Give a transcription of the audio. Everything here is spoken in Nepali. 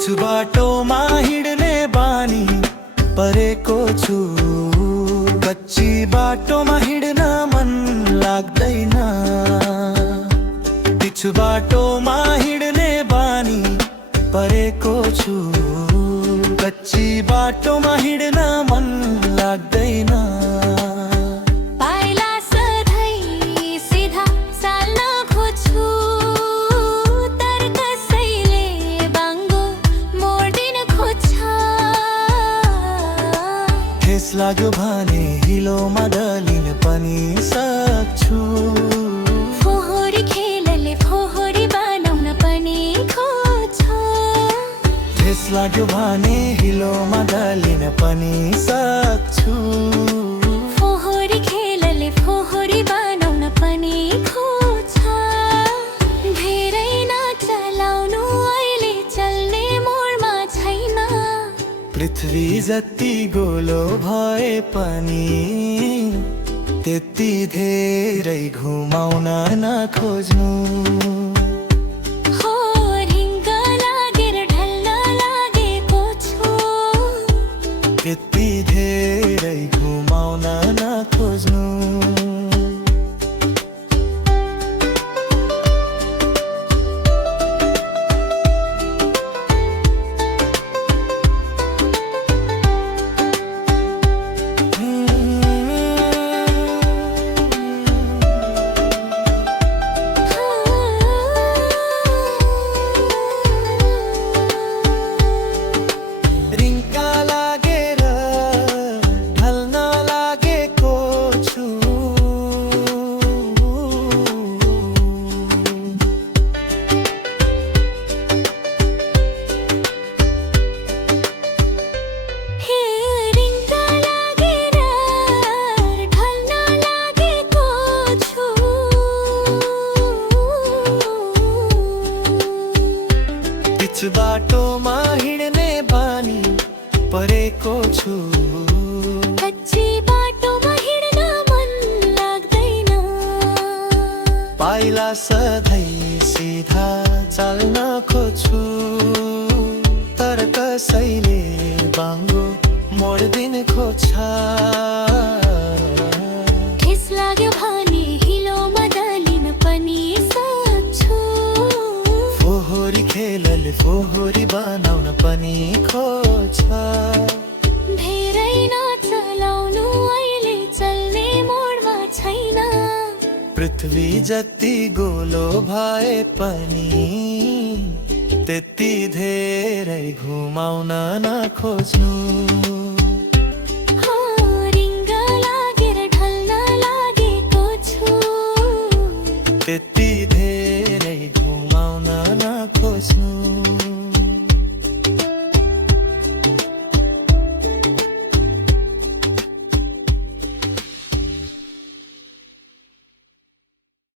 बिच बाटोमा हिँड्ने बानी परेको छु। कच्ची बाटोमा हिँड्न मन लाग्दैन। बिच बाटोमा हिँड्ने बानी परेको छु। कच्ची बाटोमा हिँड्न मन लाग्दैन। पाइला सधैँ सिधा चाल्न खोज्छु, तर कसैले बाङ्गो मोडिदिन खोज्छ। ठेस लाग्यो भने हिलोमा ढलिन पनि सक्छु। फोहोरी खेलले फोहोरी बनाउन पनि खोज्छ। ठेस लाग्यो भने हिलोमा ढलिन पनि सक्छु। फोहोरी खेलले फोहोरी बनाउन पनि खोज्छ। धेरै नचलाउनु अहिले चल्ने मोडमा छैन। पृथ्वी जति गोलो भए पनि त्यति धेरै घुमाउन नखोज्नु। हो रिङ्ग लागेर ढल्न लागेको छु। त्यति धेरै घुमाउन नखोज्नु। रिङ्का लागेर ढल्न लागेको छु। हे रिङ्ग लागेर ढल्न लागेको छु। बिच बाटोमा हिँड्ने बानी परेको छु। कच्ची बाटोमा हिँड्न मन लाग्दैन। पाइला सधैँ सिधा चाल्न खोज्छु, तर कसैले बाङ्गो मोडिदिन खोज्छ। ठेस लाग्यो भने हिलोमा ढलिन पनि सक्छु। फोहोरी खेलले फोहोरी बनाउन पनि खोज्छ। धेरै नचलाउनु अहिले चल्ने मोडमा छैन। पृथ्वी जति गोलो भए पनि त्यति धेरै घुमाउन नखोज्नु।